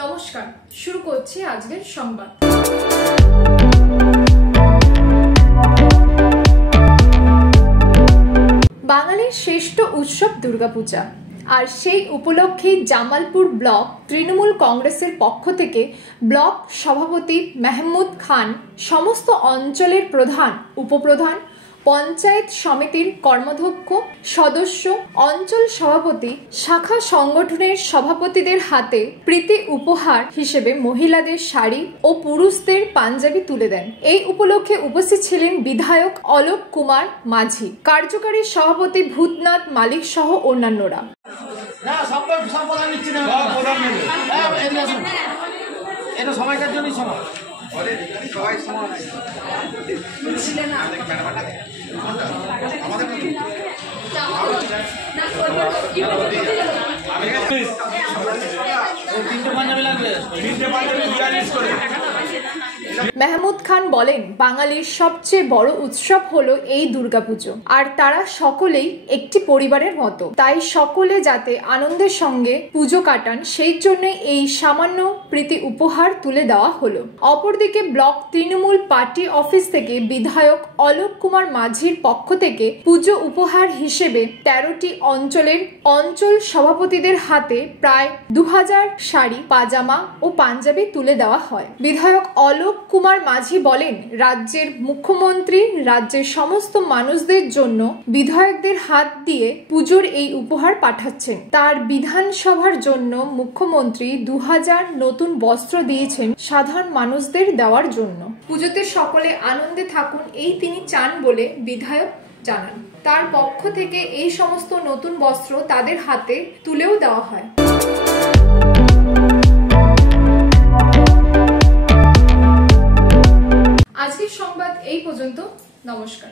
নমস্কার, শুরু করছি আজকের সংবাদ। বাঙালির শ্রেষ্ঠ উৎসব দুর্গাপূজা, আর সেই উপলক্ষে জামালপুর ব্লক তৃণমূল কংগ্রেসের পক্ষ থেকে ব্লক সভাপতি মেহমুদ খান, সমস্ত অঞ্চলের প্রধান, উপপ্রধান, পঞ্চায়েত সমিতির কর্মাধ্যক্ষ, সদস্য, অঞ্চল সভাপতি, শাখা সংগঠনের সভাপতিদের হাতে প্রীতি উপহার হিসেবে মহিলাদের শাড়ি ও পুরুষদের পাঞ্জাবি তুলে দেন। এই উপলক্ষে উপস্থিত ছিলেন বিধায়ক অলোক কুমার মাঝি, কার্যকারী সভাপতি ভূতনাথ মালিক সহ অন্যান্যরা। মেহমুদ খান বলেন, বাঙালির সবচেয়ে বড় উৎসব হলো এই দুর্গাপুজো, আর তারা সকলেই একটি পরিবারের মতো, তাই সকলে যাতে আনন্দের সঙ্গে পুজো কাটান সেই জন্য এই সামান্য প্রীতি উপহার তুলে দেওয়া হলো। অপরদিকে ব্লক তৃণমূল পার্টি অফিস থেকে বিধায়ক অলোক কুমার মাঝির পক্ষ থেকে পুজো উপহার হিসেবে 13টি অঞ্চলের অঞ্চল সভাপতিদের হাতে প্রায় 2000 শাড়ি, পাজামা ও পাঞ্জাবি তুলে দেওয়া হয়। বিধায়ক অলোক কুমার মাঝি বলেন, রাজ্যের মুখ্যমন্ত্রী রাজ্যের সমস্ত মানুষদের জন্য বিধায়কদের হাত দিয়ে পুজোর এই উপহার পাঠাচ্ছেন। তার বিধানসভার জন্য মুখ্যমন্ত্রী 2000 নতুন বস্ত্র দিয়েছেন সাধারণ মানুষদের দেওয়ার জন্য। পুজোতে সকলে আনন্দে থাকুন এই তিনি চান বলে বিধায়ক জানান। তার পক্ষ থেকে এই সমস্ত নতুন বস্ত্র তাদের হাতে তুলেও দেওয়া হয়। আজকের সংবাদ এই পর্যন্ত। নমস্কার।